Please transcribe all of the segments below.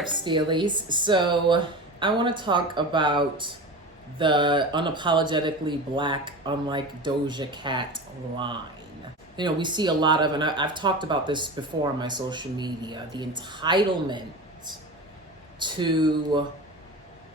up, Steelies? So I want to talk about the unapologetically black, unlike Doja Cat line. You know, we see a lot of, and I've talked about this before on my social media, the entitlement to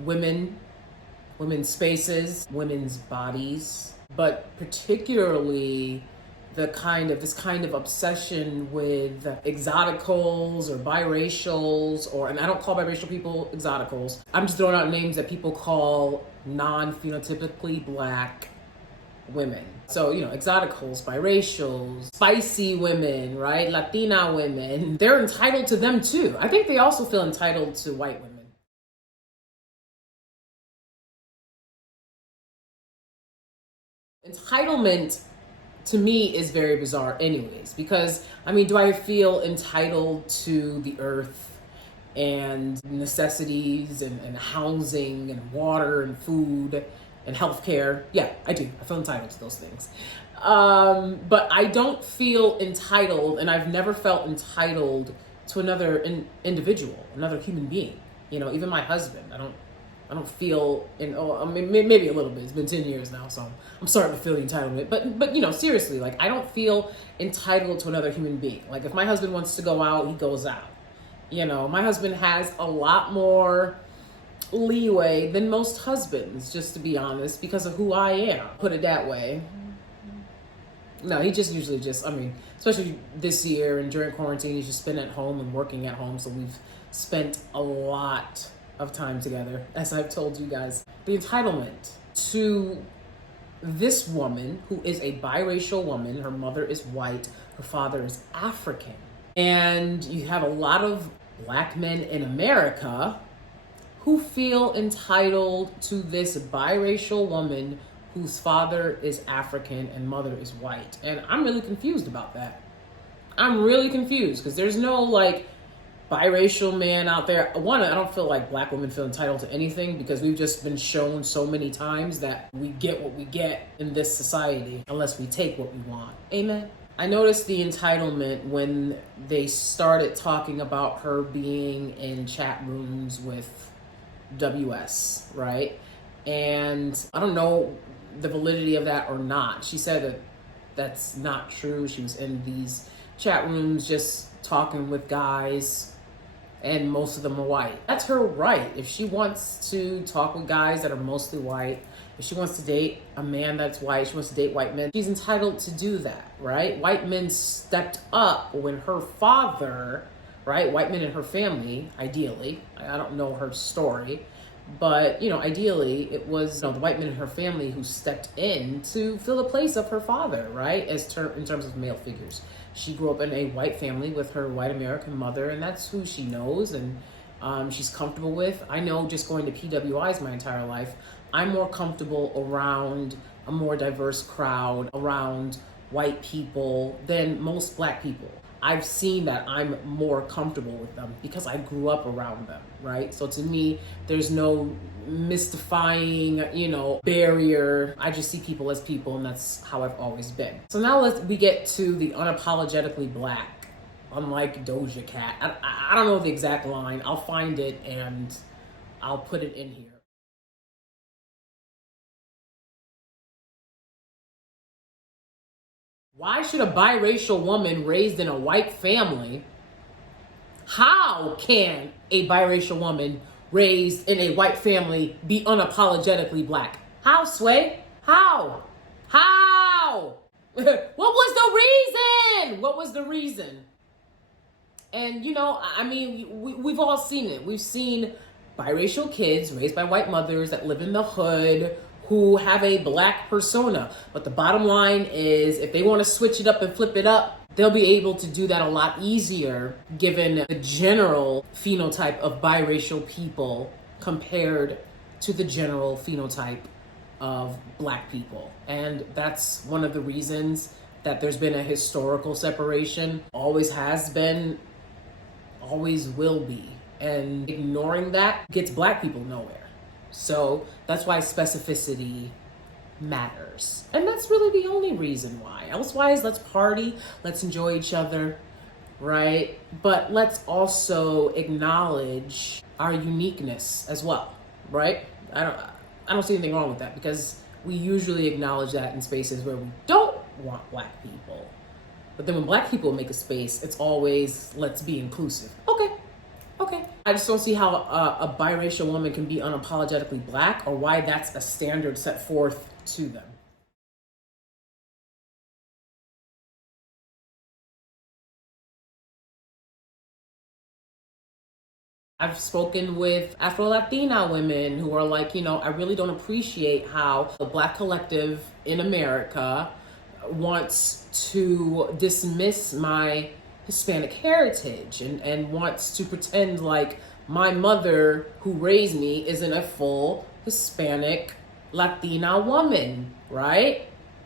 women's spaces, women's bodies, but particularly this kind of obsession with exoticals or biracials, and I don't call biracial people exoticals. I'm just throwing out names that people call non-phenotypically black women. So, you know, exoticals, biracials, spicy women, right? Latina women, they're entitled to them too. I think they also feel entitled to white women. Entitlement to me is very bizarre anyways, because I mean, do I feel entitled to the earth and necessities and housing and water and food and healthcare? Yeah, I do. I feel entitled to those things. But I don't feel entitled, and I've never felt entitled to another individual, another human being. You know, even my husband, I don't feel I mean, maybe a little bit. It's been 10 years now, so I'm starting to feel the entitlement. But you know, seriously, like, I don't feel entitled to another human being. Like, if my husband wants to go out, he goes out. You know, my husband has a lot more leeway than most husbands, just to be honest, because of who I am. Put it that way. No, he just usually I mean, especially this year and during quarantine, he's just been at home and working at home. So we've spent a lot of time together, as I've told you guys. The entitlement to this woman, who is a biracial woman, her mother is white, her father is African. And you have a lot of black men in America who feel entitled to this biracial woman whose father is African and mother is white. And I'm really confused about that. I'm really confused because there's no like biracial man out there. One, I don't feel like black women feel entitled to anything because we've just been shown so many times that we get what we get in this society unless we take what we want. Amen. I noticed the entitlement when they started talking about her being in chat rooms with WS, right? And I don't know the validity of that or not. She said that that's not true. She was in these chat rooms just talking with guys, and most of them are white. That's her right. If she wants to talk with guys that are mostly white, if she wants to date a man that's white, she wants to date white men, she's entitled to do that, right? White men stepped up when her father, right? White men in her family, ideally. I don't know her story, but, you know, ideally it was, you know, the white men in her family who stepped in to fill the place of her father, right? In terms of male figures. She grew up in a white family with her white American mother, and that's who she knows and she's comfortable with. I know, just going to PWIs my entire life, I'm more comfortable around a more diverse crowd, around white people than most black people. I've seen that I'm more comfortable with them because I grew up around them, right? So to me, there's no mystifying, you know, barrier. I just see people as people, and that's how I've always been. So now we get to the unapologetically black, unlike Doja Cat. I don't know the exact line. I'll find it and I'll put it in here. Why should a biracial woman raised in a white family, how can a biracial woman raised in a white family be unapologetically black? How, Sway? How? What was the reason? What was the reason? And, you know, I mean, we've all seen it. We've seen biracial kids raised by white mothers that live in the hood who have a black persona. But the bottom line is, if they want to switch it up and flip it up, they'll be able to do that a lot easier given the general phenotype of biracial people compared to the general phenotype of black people. And that's one of the reasons that there's been a historical separation, always has been, always will be. And ignoring that gets black people nowhere. So that's why specificity matters. And that's really the only reason why. Elsewise, let's party, let's enjoy each other, right? But let's also acknowledge our uniqueness as well, right? I don't see anything wrong with that, because we usually acknowledge that in spaces where we don't want black people. But then when black people make a space, it's always, let's be inclusive. Okay. I just don't see how a biracial woman can be unapologetically black, or why that's a standard set forth to them. I've spoken with Afro-Latina women who are like, I really don't appreciate how the Black collective in America wants to dismiss my Hispanic heritage and wants to pretend like my mother who raised me isn't a full Hispanic Latina woman, right?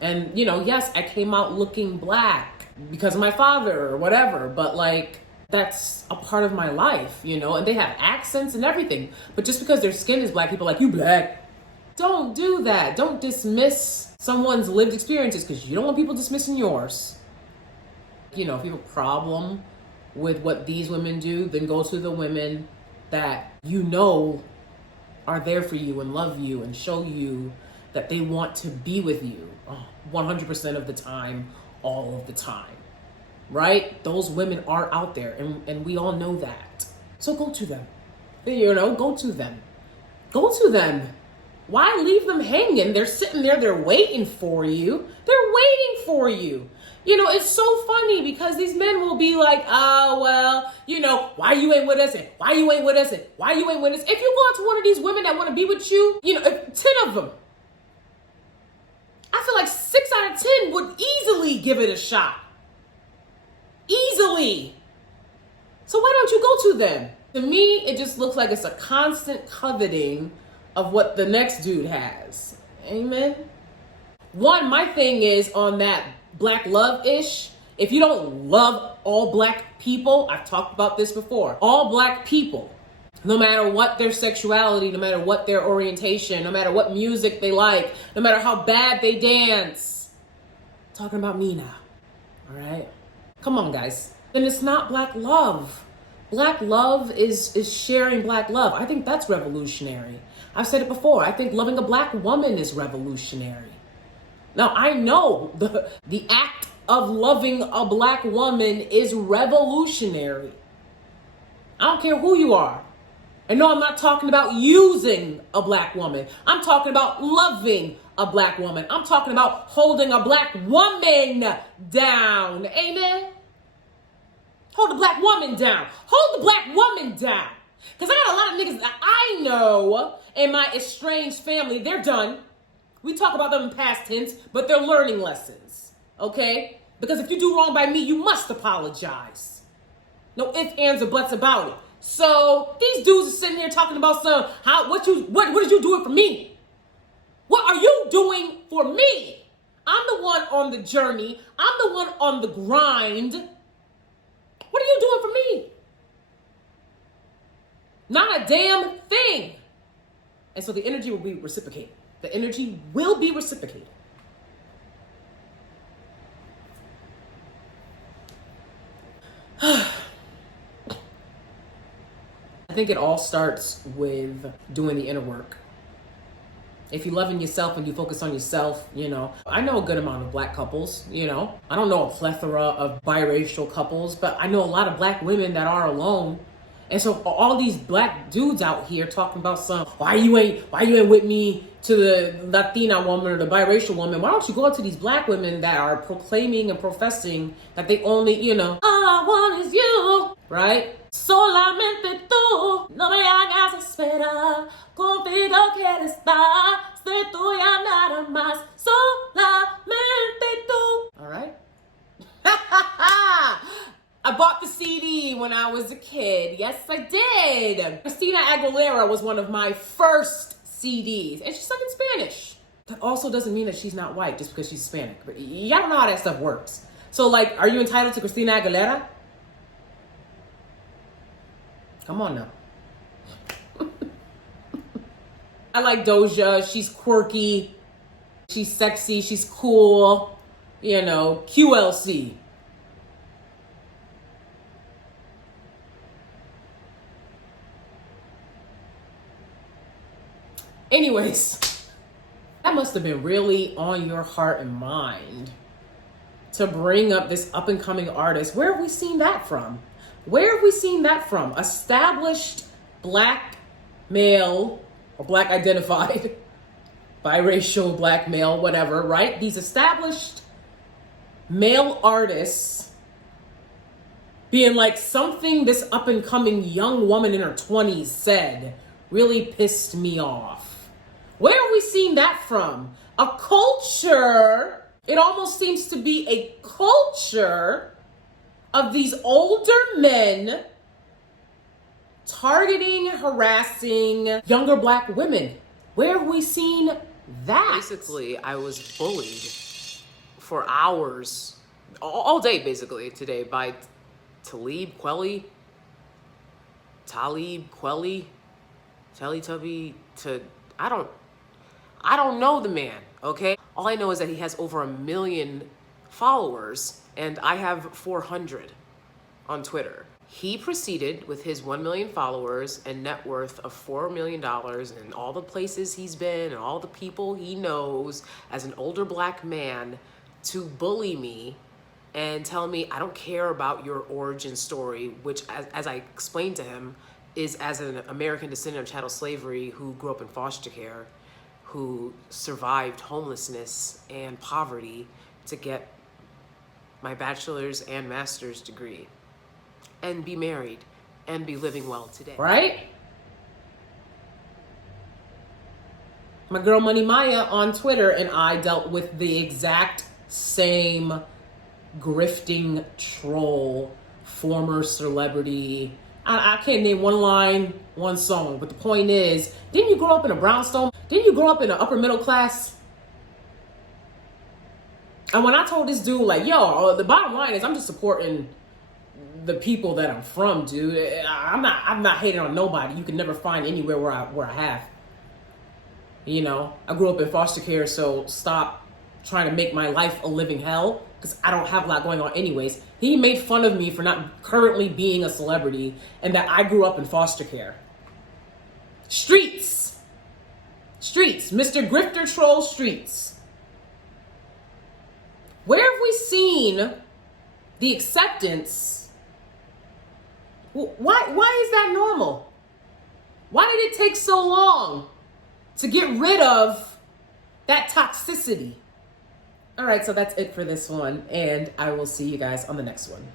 And, yes, I came out looking black because of my father or whatever, but like, that's a part of my life, and they have accents and everything. But just because their skin is black, people are like, you black. Don't do that. Don't dismiss someone's lived experiences, because you don't want people dismissing yours. If you have a problem with what these women do, then go to the women that are there for you and love you and show you that they want to be with you 100% of the time, all of the time. Right? Those women are out there, and we all know that. So go to them. Go to them. Go to them. Why leave them hanging? They're sitting there, they're waiting for you. They're waiting for you. It's so funny because these men will be like, oh, well, why you ain't with us, and why you ain't with us, and why you ain't with us. If you go out to one of these women that want to be with you, 10 of them, I feel like 6 out of 10 would easily give it a shot. Easily. So why don't you go to them? To me, it just looks like it's a constant coveting of what the next dude has. Amen. My thing is on that black love-ish. If you don't love all black people, I've talked about this before, all black people, no matter what their sexuality, no matter what their orientation, no matter what music they like, no matter how bad they dance. I'm talking about me now. All right? Come on, guys. Then it's not black love. Black love is sharing black love. I think that's revolutionary. I've said it before. I think loving a black woman is revolutionary. Now, I know the act of loving a black woman is revolutionary. I don't care who you are. And no, I'm not talking about using a black woman. I'm talking about loving a black woman. I'm talking about holding a black woman down. Amen? Hold the black woman down. Hold the black woman down. Because I got a lot of niggas that I know in my estranged family. They're done. We talk about them in past tense, but they're learning lessons. Okay? Because if you do wrong by me, you must apologize. No ifs, ands, or buts about it. So these dudes are sitting here talking about what did you do it for me? What are you doing for me? I'm the one on the journey. I'm the one on the grind. What are you doing for me? Not a damn thing. And so the energy will be reciprocated. The energy will be reciprocated. I think it all starts with doing the inner work. If you're loving yourself and you focus on yourself, I know a good amount of black couples, I don't know a plethora of biracial couples, but I know a lot of black women that are alone. And so all these black dudes out here talking about why you ain't with me to the Latina woman or the biracial woman. Why don't you go out to these black women that are proclaiming and professing that they only, all I want is you, right? Solamente tú, no me hagas esperar, contigo quiero estar, sé tuya nada más, solamente tú. All right? I bought the CD when I was a kid. Yes, I did. Christina Aguilera was one of my first CDs, and she's sung in Spanish. That also doesn't mean that she's not white just because she's Hispanic. But y'all don't know how that stuff works. So, are you entitled to Christina Aguilera? Come on now. I like Doja. She's quirky. She's sexy. She's cool. QLC. Anyways, that must have been really on your heart and mind to bring up this up and coming artist. Where have we seen that from? Where have we seen that from? Established black male or black identified, biracial black male, whatever, right? These established male artists being like, something this up and coming young woman in her 20s said really pissed me off. Where have we seen that from? A culture, it almost seems to be a culture of these older men targeting, harassing younger black women. Where have we seen that? Basically, I was bullied for hours, all day basically today by Talib Kweli, Teletubby, I don't know the man, okay? All I know is that he has over 1 million followers and I have 400 on Twitter. He proceeded with his 1 million followers and net worth of $4 million and all the places he's been and all the people he knows as an older black man to bully me and tell me I don't care about your origin story, which as I explained to him, is as an American descendant of chattel slavery who grew up in foster care, who survived homelessness and poverty to get my bachelor's and master's degree and be married and be living well today. Right? My girl Money Maya on Twitter and I dealt with the exact same grifting troll, former celebrity. I can't name one line, one song, but the point is, didn't you grow up in a brownstone? Didn't you grow up in an upper middle class? And when I told this dude, like, yo, the bottom line is I'm just supporting the people that I'm from, dude. I'm not hating on nobody. You can never find anywhere where I have. You know, I grew up in foster care, so stop trying to make my life a living hell, because I don't have a lot going on anyways. He made fun of me for not currently being a celebrity and that I grew up in foster care. Streets, Mr. Grifter Troll Streets. Where have we seen the acceptance? Why is that normal? Why did it take so long to get rid of that toxicity? All right, so that's it for this one, and I will see you guys on the next one.